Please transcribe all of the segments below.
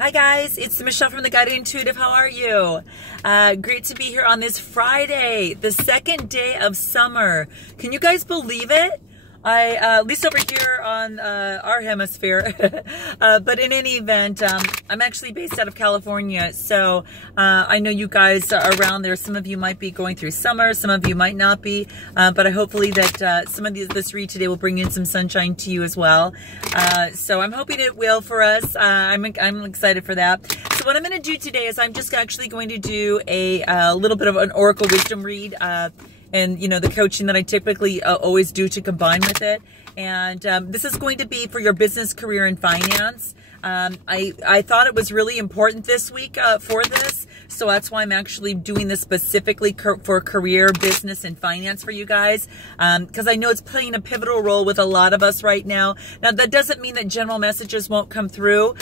Hi guys, it's Michelle from The Guided Intuitive. How are you? Great to be here on this Friday, the second day of summer. Can you guys believe it? At least over here on our hemisphere, but in any event, I'm actually based out of California, so I know you guys are around there. Some of you might be going through summer, some of you might not be, but hopefully that some of this read today will bring in some sunshine to you as well. So I'm hoping it will for us. I'm excited for that. So what I'm going to do today is I'm just actually going to do a little bit of an Oracle Wisdom read, and, you know, the coaching that I typically always do to combine with it. And this is going to be for your business, career, and finance. I thought it was really important this week for this. So that's why I'm actually doing this specifically for career, business, and finance for you guys. Because I know it's playing a pivotal role with a lot of us right now. Now, that doesn't mean that general messages won't come through,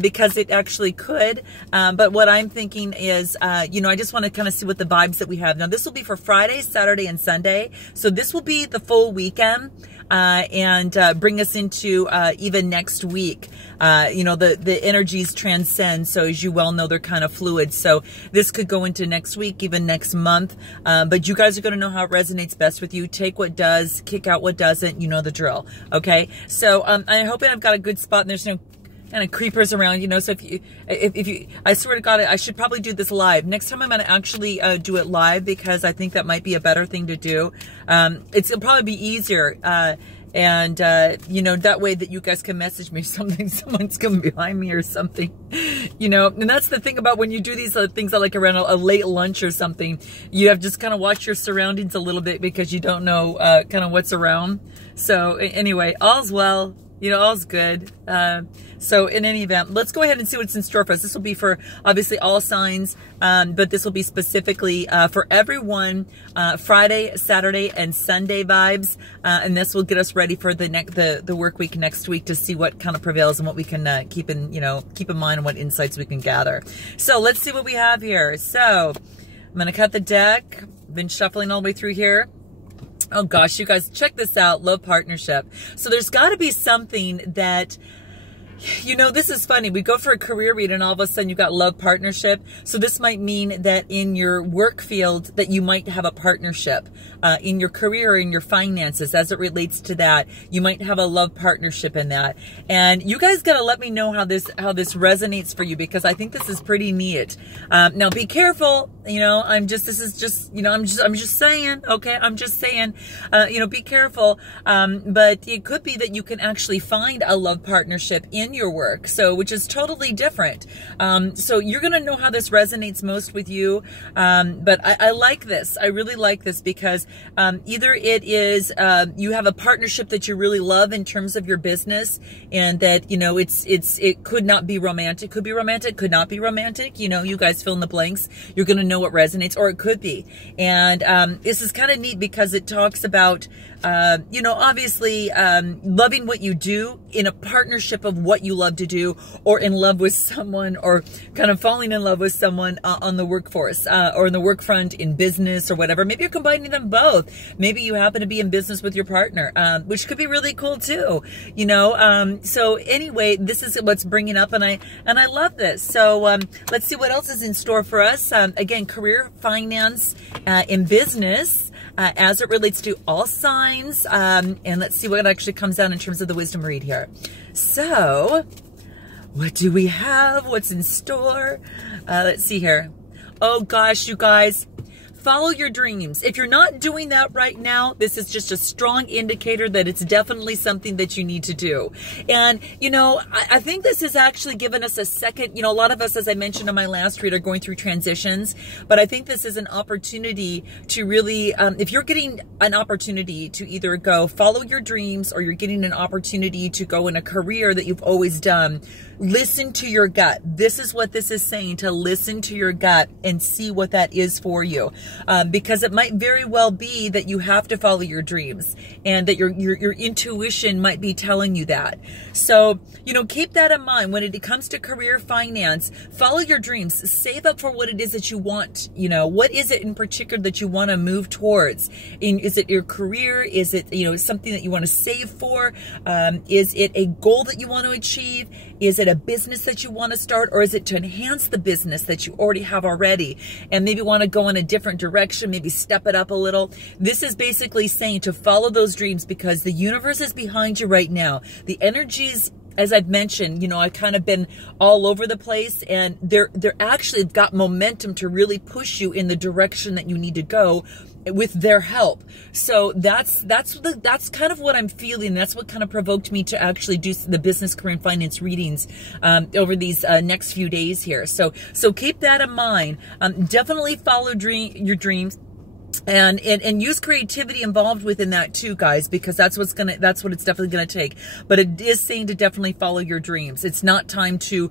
because it actually could. But what I'm thinking is, you know, I just want to kind of see what the vibes that we have. Now, this will be for Friday, Saturday, and Sunday. So this will be the full weekend. And bring us into even next week. You know, the energies transcend, so as you well know, they're kind of fluid. So this could go into next week, even next month. But you guys are going to know how it resonates best with you. Take what does, kick out what doesn't. You know the drill. Okay. So I hope I've got a good spot, and there's no kind of creepers around, you know. So if you, I swear to God, I should probably do this live. Next time I'm going to actually do it live, because I think that might be a better thing to do. It'll probably be easier. And, you know, that way that you guys can message me something, someone's coming behind me or something, you know. And that's the thing about when you do these things like around a late lunch or something, you have just kind of watch your surroundings a little bit, because you don't know kind of what's around. So anyway, all's well. You know, all's good. So in any event, let's go ahead and see what's in store for us. This will be for obviously all signs, but this will be specifically for everyone, Friday, Saturday, and Sunday vibes. And this will get us ready for the work week next week, to see what kind of prevails and what we can keep in mind, and what insights we can gather. So let's see what we have here. So I'm going to cut the deck. Been shuffling all the way through here. Oh gosh, you guys, check this out. Love partnership. So there's got to be something that, you know, this is funny. We go for a career read and all of a sudden you got love partnership. So this might mean that in your work field that you might have a partnership. In your career or in your finances, as it relates to that, you might have a love partnership in that. And you guys got to let me know how this resonates for you, because I think this is pretty neat. Now be careful. You know, I'm just saying, okay? I'm just saying, you know, be careful. But it could be that you can actually find a love partnership in your work. So, which is totally different. So you're going to know how this resonates most with you. But I like this. I really like this, because either it is, you have a partnership that you really love in terms of your business, and that, you know, it could not be romantic, could be romantic, could not be romantic. You know, you guys fill in the blanks. You're going to know what resonates, or it could be. And this is kind of neat, because it talks about, you know, obviously loving what you do in a partnership of what you love to do, or in love with someone, or kind of falling in love with someone on the workforce, or in the work front, in business, or whatever. Maybe you're combining them both. Maybe you happen to be in business with your partner, which could be really cool too, you know. So anyway, this is what's bringing up, and I love this. So let's see what else is in store for us. Again, career, finance, in business, as it relates to all signs. And let's see what actually comes out in terms of the wisdom read here. So what do we have? What's in store? Let's see here. Oh gosh, you guys. Follow your dreams. If you're not doing that right now, this is just a strong indicator that it's definitely something that you need to do. And, you know, I think this has actually given us a second, you know, a lot of us, as I mentioned in my last read, are going through transitions, but I think this is an opportunity to really, if you're getting an opportunity to either go follow your dreams, or you're getting an opportunity to go in a career that you've always done, listen to your gut. This is what this is saying, to listen to your gut and see what that is for you. Because it might very well be that you have to follow your dreams, and that your intuition might be telling you that. So, you know, keep that in mind when it comes to career, finance. Follow your dreams. Save up for what it is that you want. You know, what is it in particular that you want to move towards? Is it your career? Is it, you know, something that you want to save for? Is it a goal that you want to achieve? Is it a business that you want to start, or is it to enhance the business that you already have already and maybe want to go in a different direction, maybe step it up a little? This is basically saying to follow those dreams, because the universe is behind you right now. The energies, as I've mentioned, you know, I've kind of been all over the place, and they're actually got momentum to really push you in the direction that you need to go with their help. So that's kind of what I'm feeling. That's what kind of provoked me to actually do the business, career, and finance readings over these next few days here. So keep that in mind. Definitely follow your dreams. And use creativity involved within that too, guys, because that's what it's definitely gonna take. But it is saying to definitely follow your dreams. It's not time to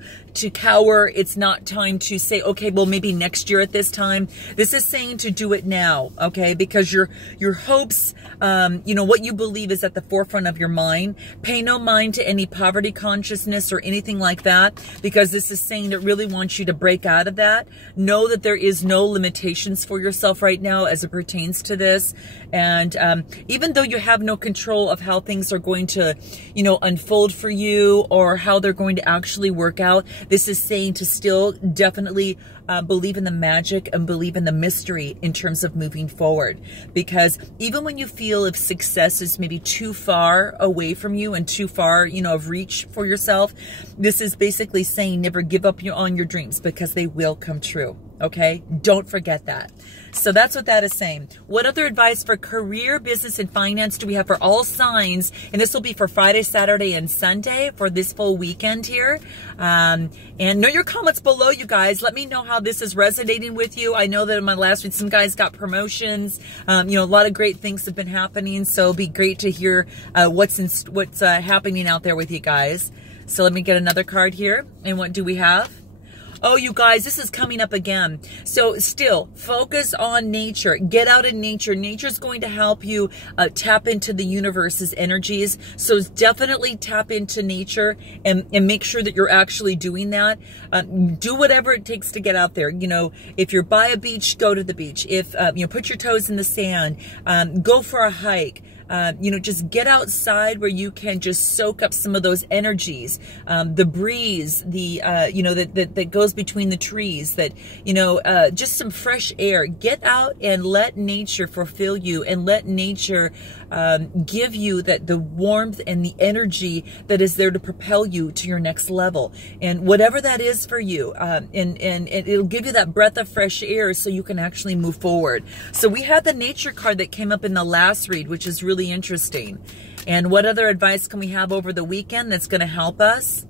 cower. It's not time to say, okay, well, maybe next year at this time. This is saying to do it now, okay? Because your hopes, you know, what you believe is at the forefront of your mind. Pay no mind to any poverty consciousness or anything like that, because this is saying it really wants you to break out of that. Know that there is no limitations for yourself right now as it pertains to this. And even though you have no control of how things are going to, you know, unfold for you or how they're going to actually work out, this is saying to still definitely believe in the magic and believe in the mystery in terms of moving forward. Because even when you feel if success is maybe too far away from you and too far, you know, of reach for yourself, this is basically saying never give up on your dreams, because they will come true. Okay, don't forget that. So that's what that is saying. What other advice for career, business, and finance do we have for all signs? And this will be for Friday, Saturday, and Sunday for this full weekend here. And know your comments below, you guys. Let me know how this is resonating with you. I know that in my last week, some guys got promotions. You know, a lot of great things have been happening. So it'll be great to hear what's happening out there with you guys. So let me get another card here. And what do we have? Oh, you guys, this is coming up again. So still, focus on nature. Get out in nature. Nature's going to help you tap into the universe's energies. So definitely tap into nature and make sure that you're actually doing that. Do whatever it takes to get out there. You know, if you're by a beach, go to the beach. If, you know, put your toes in the sand, go for a hike. You know, just get outside where you can just soak up some of those energies, the breeze, the, you know, that goes between the trees, that, you know, just some fresh air. Get out and let nature fulfill you, and let nature give you the warmth and the energy that is there to propel you to your next level. And whatever that is for you, and it'll give you that breath of fresh air so you can actually move forward. So we had the nature card that came up in the last read, which is really interesting. And what other advice can we have over the weekend that's going to help us?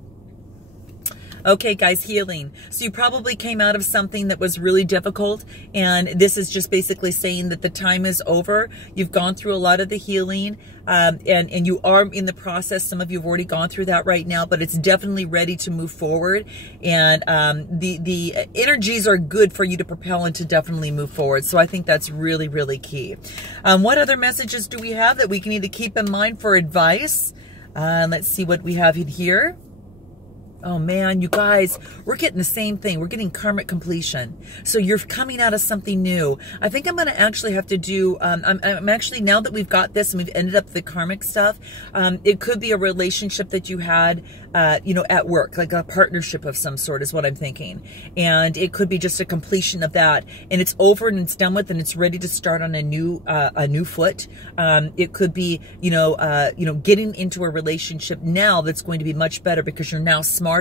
Okay, guys, healing. So you probably came out of something that was really difficult, and this is just basically saying that the time is over. You've gone through a lot of the healing, and you are in the process. Some of you have already gone through that right now, but it's definitely ready to move forward. And the energies are good for you to propel and to definitely move forward. So I think that's really, really key. What other messages do we have that we need to keep in mind for advice? Let's see what we have in here. Oh man, you guys, we're getting the same thing. We're getting karmic completion. So you're coming out of something new. I think I'm going to actually have to do, I'm actually, now that we've got this and we've ended up the karmic stuff, it could be a relationship that you had, you know, at work, like a partnership of some sort is what I'm thinking. And it could be just a completion of that. And it's over and it's done with, and it's ready to start on a new foot. It could be, you know, getting into a relationship now that's going to be much better because you're now smarter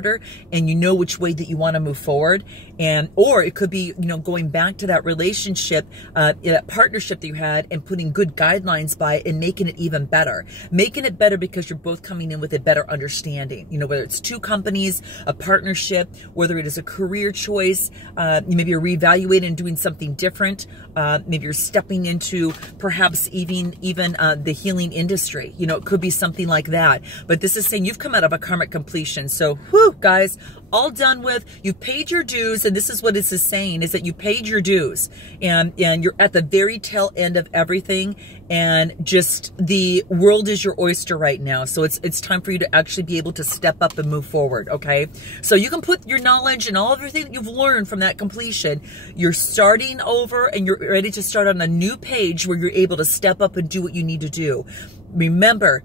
and you know which way that you want to move forward. And or it could be, you know, going back to that relationship, that partnership that you had, and putting good guidelines by it and making it even better. Making it better because you're both coming in with a better understanding. You know, whether it's two companies, a partnership, whether it is a career choice, maybe you're reevaluating and doing something different. Maybe you're stepping into perhaps even the healing industry. You know, it could be something like that. But this is saying you've come out of a karmic completion. So, whew, guys, all done with. You've paid your dues, and this is what this is saying, is that you paid your dues, and you're at the very tail end of everything, and just the world is your oyster right now. So it's time for you to actually be able to step up and move forward, okay? So you can put your knowledge and all everything that you've learned from that completion, you're starting over, and you're ready to start on a new page where you're able to step up and do what you need to do. Remember,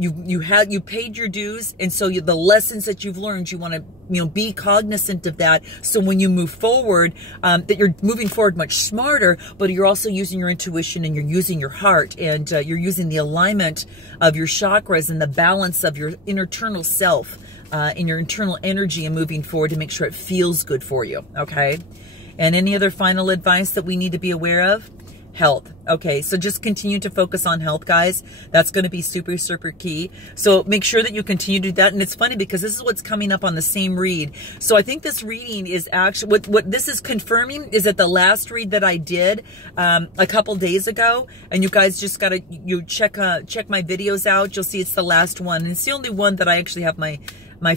you paid your dues, and so the lessons that you've learned, you want to be cognizant of that. So when you move forward, that you're moving forward much smarter, but you're also using your intuition, and you're using your heart, and you're using the alignment of your chakras and the balance of your internal self, in your internal energy, and moving forward to make sure it feels good for you. Okay. And any other final advice that we need to be aware of? Health. Okay, so just continue to focus on health, guys. That's going to be super, super key. So make sure that you continue to do that. And it's funny because this is what's coming up on the same read. So I think this reading is actually, what this is confirming is that the last read that I did a couple days ago, and you guys just got to, check my videos out. You'll see it's the last one. And it's the only one that I actually have my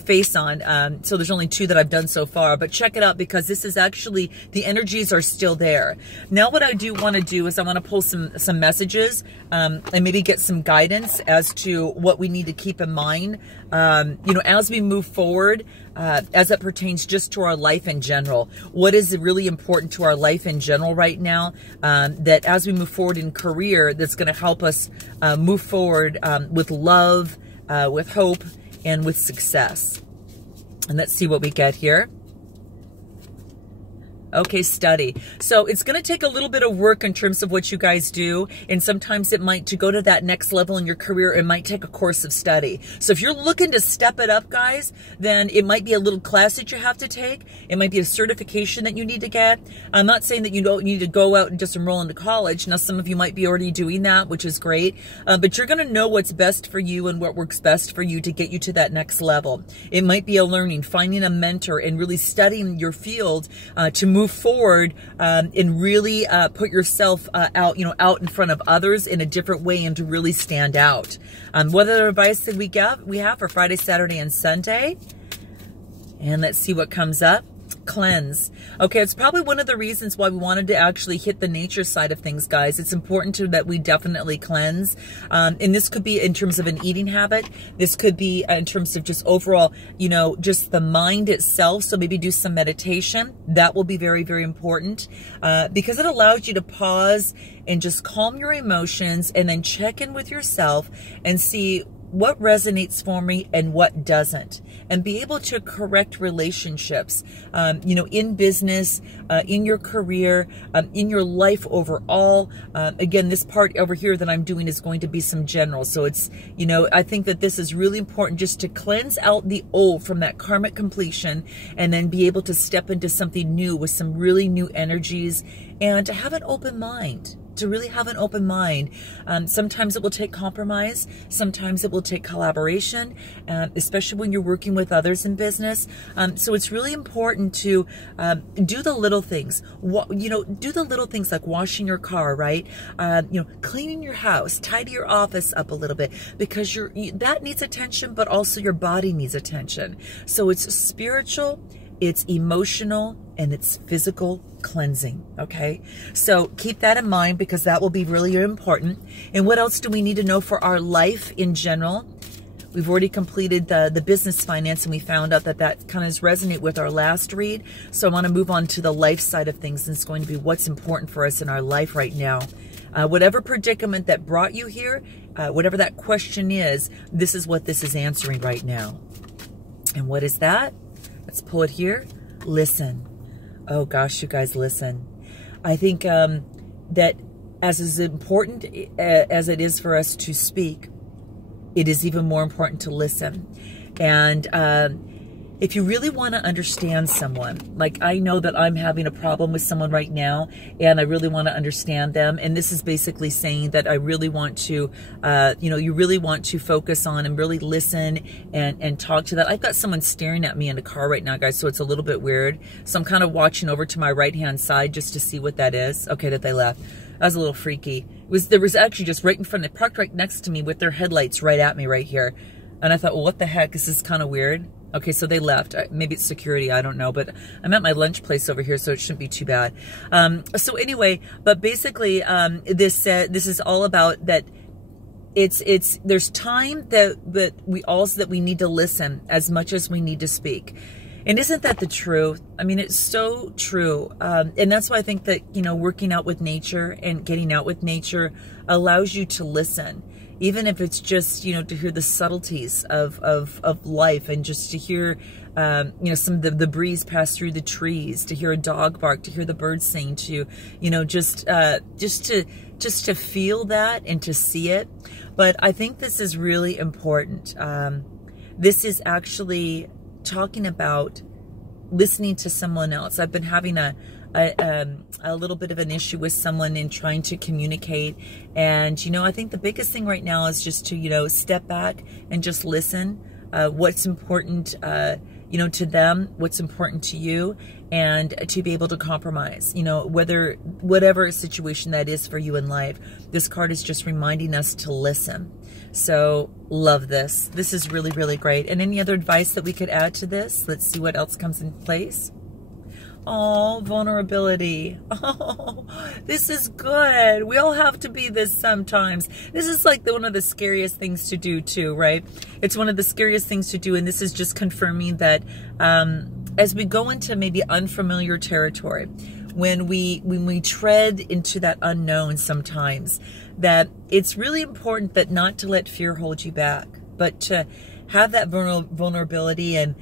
face on. So there's only 2 that I've done so far, but check it out because this is actually, the energies are still there. Now what I do want to do is I want to pull some messages, and maybe get some guidance as to what we need to keep in mind, as we move forward, as it pertains just to our life in general. What is really important to our life in general right now, that as we move forward in career, that's going to help us move forward with love, with hope, and with success. And let's see what we get here. Okay, study. So it's going to take a little bit of work in terms of what you guys do. And sometimes it might, to go to that next level in your career, it might take a course of study. So if you're looking to step it up, guys, then it might be a little class that you have to take. It might be a certification that you need to get. I'm not saying that you don't need to go out and just enroll into college. Now, some of you might be already doing that, which is great. But you're going to know what's best for you and what works best for you to get you to that next level. It might be a learning, finding a mentor, and really studying your field to move forward, and really put yourself out in front of others in a different way, and to really stand out. What other advice that we have for Friday, Saturday, and Sunday? And let's see what comes up. Cleanse. Okay, it's probably one of the reasons why we wanted to actually hit the nature side of things, guys. It's important that we definitely cleanse. And this could be in terms of an eating habit. This could be in terms of just overall, just the mind itself. So maybe do some meditation. That will be very, very important, because it allows you to pause and just calm your emotions, and then check in with yourself and see what resonates for me and what doesn't, and be able to correct relationships, in business, in your career, in your life overall. Again, this part over here that I'm doing is going to be some general. So it's, I think that this is really important, just to cleanse out the old from that karmic completion, and then be able to step into something new with some really new energies, and to have an open mind. To really have an open mind. Sometimes it will take compromise. Sometimes it will take collaboration, especially when you're working with others in business. So it's really important to do the little things. Do the little things like washing your car, right? Cleaning your house, tidy your office up a little bit, because that needs attention, but also your body needs attention. So it's spiritual, it's emotional, and it's physical cleansing. Okay, so keep that in mind, because that will be really important. And what else do we need to know for our life in general? We've already completed the business finance, and we found out that kind of resonate with our last read. So I want to move on to the life side of things, and it's going to be what's important for us in our life right now. Whatever predicament that brought you here, whatever that question is, this is what this is answering right now. And what is that? Let's pull it here. Listen. Oh gosh, you guys, listen. I think that as important as it is for us to speak, it is even more important to listen. And if you really want to understand someone, like I know that I'm having a problem with someone right now, and I really want to understand them. And this is basically saying that I really want to, you really want to focus on and really listen and talk to that. I've got someone staring at me in the car right now, guys, so it's a little bit weird. So I'm kind of watching over to my right-hand side just to see what that is. Okay, that they left. That was a little freaky. There was actually just right in front, they parked right next to me with their headlights right at me right here. And I thought, well, what the heck? This is kind of weird. Okay, so they left. Maybe it's security, I don't know, but I'm at my lunch place over here, so it shouldn't be too bad. So anyway, but basically, this is all about that. There's time that we need to listen as much as we need to speak. And isn't that the truth? I mean, it's so true. And that's why I think that, working out with nature and getting out with nature allows you to listen. even if it's just, you know, to hear the subtleties of life, and just to hear, you know, some of the breeze pass through the trees, to hear a dog bark, to hear the birds sing, to, you know, just to feel that and to see it. But I think this is really important. This is actually talking about listening to someone else. I've been having a little bit of an issue with someone in trying to communicate. And, you know, I think the biggest thing right now is just to, you know, step back and just listen. What's important, you know, to them, what's important to you, and to be able to compromise, you know, whatever situation that is for you in life. This card is just reminding us to listen. So love this. This is really, really great. And any other advice that we could add to this? Let's see what else comes in place. Oh, vulnerability. Oh, this is good. We all have to be this sometimes. This is like one of the scariest things to do too, right? It's one of the scariest things to do. And this is just confirming that as we go into maybe unfamiliar territory, when we tread into that unknown sometimes, that it's really important that not to let fear hold you back, but to have that vulnerability. And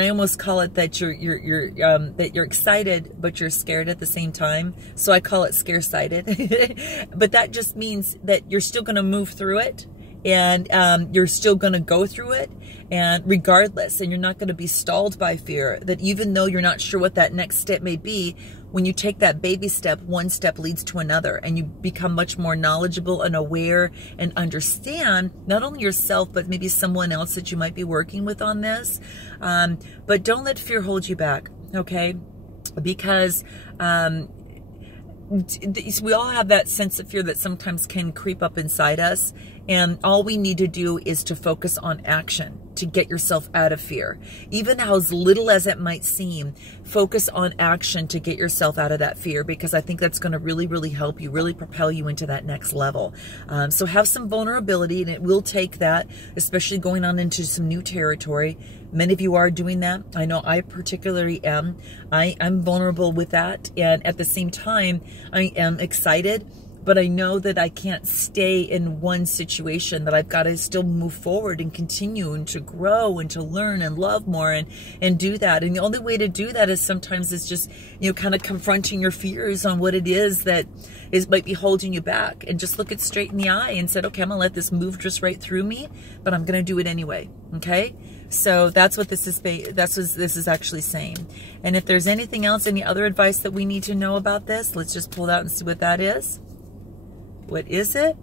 I almost call it that you're excited, but you're scared at the same time. So I call it scare-sighted. But that just means that you're still going to move through it, and you're still going to go through it, and regardless, and you're not going to be stalled by fear. That even though you're not sure what that next step may be, when you take that baby step, one step leads to another, and you become much more knowledgeable and aware and understand not only yourself, but maybe someone else that you might be working with on this. But don't let fear hold you back, okay? Because we all have that sense of fear that sometimes can creep up inside us, and all we need to do is to focus on action to get yourself out of fear. Even as little as it might seem, focus on action to get yourself out of that fear, because I think that's going to really, really help you, really propel you into that next level. So have some vulnerability, and it will take that, especially going on into some new territory. Many of you are doing that. I know I particularly am. I'm vulnerable with that, and at the same time, I am excited. But I know that I can't stay in one situation, that I've got to still move forward and continue and to grow and to learn and love more and do that. And the only way to do that is sometimes it's just, you know, kind of confronting your fears on what it is that might be holding you back, and just look it straight in the eye and said, okay, I'm going to let this move just right through me, but I'm going to do it anyway. Okay. So that's what this is. That's what this is actually saying. And if there's anything else, any other advice that we need to know about this, let's just pull it out and see what that is. What is it?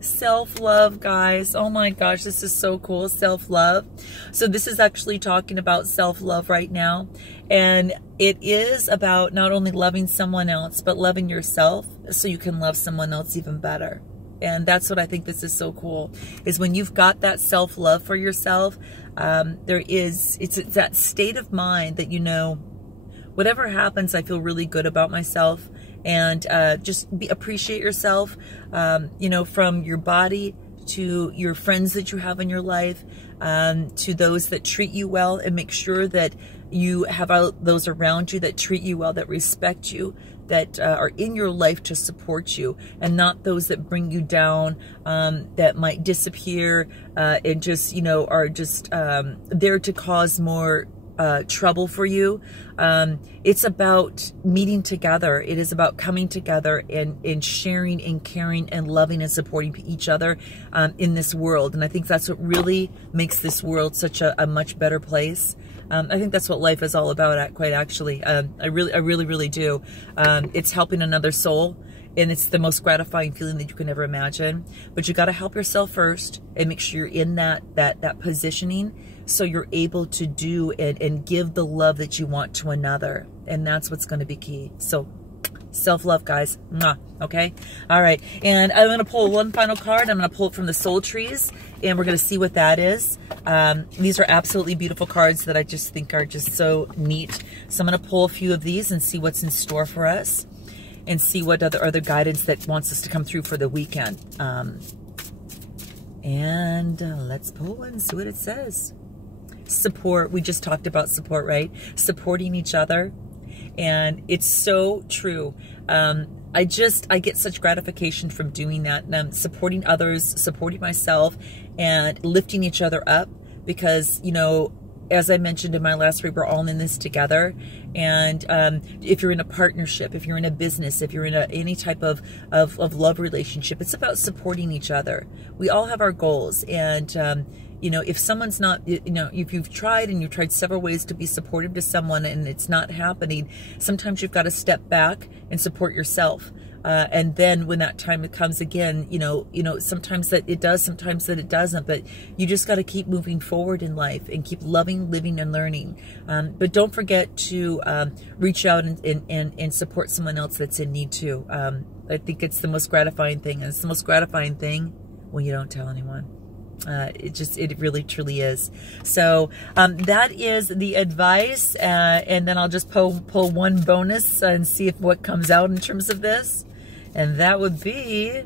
Self-love, guys. Oh my gosh, this is so cool. Self-love. So this is actually talking about self-love right now. And it is about not only loving someone else, but loving yourself so you can love someone else even better. And that's what I think this is so cool, is when you've got that self-love for yourself, it's that state of mind that, you know, whatever happens, I feel really good about myself. And just appreciate yourself, you know, from your body to your friends that you have in your life, to those that treat you well, and make sure that you have those around you that treat you well, that respect you, that are in your life to support you, and not those that bring you down, that might disappear and just, you know, are just there to cause more trouble for you. It's about meeting together. It is about coming together and sharing and caring and loving and supporting each other in this world. And I think that's what really makes this world such a much better place. I think that's what life is all about, quite actually. I really do. It's helping another soul, and it's the most gratifying feeling that you can ever imagine. But you got to help yourself first, and make sure you're in that positioning, so you're able to do and give the love that you want to another. And that's what's going to be key. So self-love, guys. Mwah. Okay. All right. And I'm going to pull one final card. I'm going to pull it from the soul trees, and we're going to see what that is. These are absolutely beautiful cards that I just think are just so neat. So I'm going to pull a few of these and see what's in store for us, and see what other guidance that wants us to come through for the weekend. Let's pull and see what it says. Support. We just talked about support, right? Supporting each other. And it's so true. I get such gratification from doing that, and supporting others, supporting myself, and lifting each other up, because, you know, as I mentioned in my last read, we're all in this together. And if you're in a partnership, if you're in a business, if you're in any type of love relationship, it's about supporting each other. We all have our goals. And, you know, if someone's not, you know, if you've tried and you've tried several ways to be supportive to someone and it's not happening, sometimes you've got to step back and support yourself. And then when that time comes again, you know, sometimes that it does, sometimes that it doesn't, but you just got to keep moving forward in life and keep loving, living, and learning. But don't forget to reach out and support someone else that's in need too. I think it's the most gratifying thing. And it's the most gratifying thing when you don't tell anyone. It really truly is. So that is the advice, and then I'll just pull one bonus and see if what comes out in terms of this, and that would be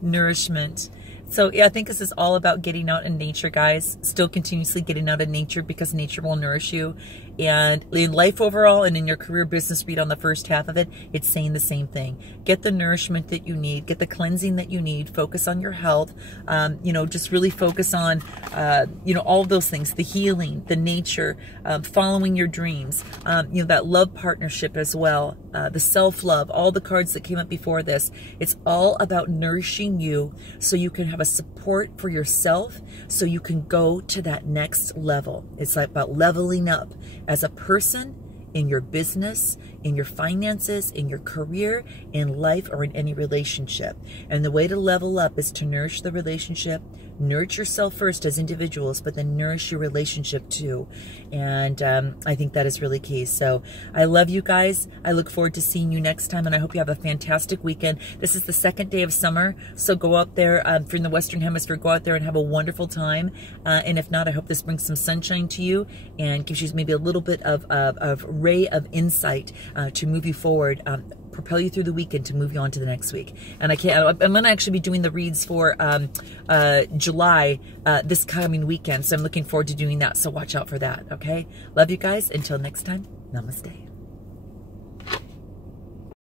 nourishment. So yeah, I think this is all about getting out in nature, guys. Still continuously getting out in nature, because nature will nourish you. And in life overall, and in your career business read on the first half of it, it's saying the same thing. Get the nourishment that you need. Get the cleansing that you need. Focus on your health. You know, just really focus on, you know, all of those things. The healing, the nature, following your dreams. You know, that love partnership as well. The self-love, all the cards that came up before this. It's all about nourishing you so you can have a support for yourself, so you can go to that next level. It's like about leveling up as a person, in your business, in your finances, in your career, in life, or in any relationship. And the way to level up is to nourish the relationship, nourish yourself first as individuals, but then nourish your relationship too. And I think that is really key. So I love you guys. I look forward to seeing you next time, and I hope you have a fantastic weekend. This is the second day of summer, so go out there. If you're in the Western Hemisphere, go out there and have a wonderful time. And if not, I hope this brings some sunshine to you and gives you maybe a little bit of ray of insight to move you forward, propel you through the weekend to move you on to the next week. And I'm going to actually be doing the reads for July this coming weekend, so I'm looking forward to doing that, so watch out for that. Okay, love you guys. Until next time, namaste.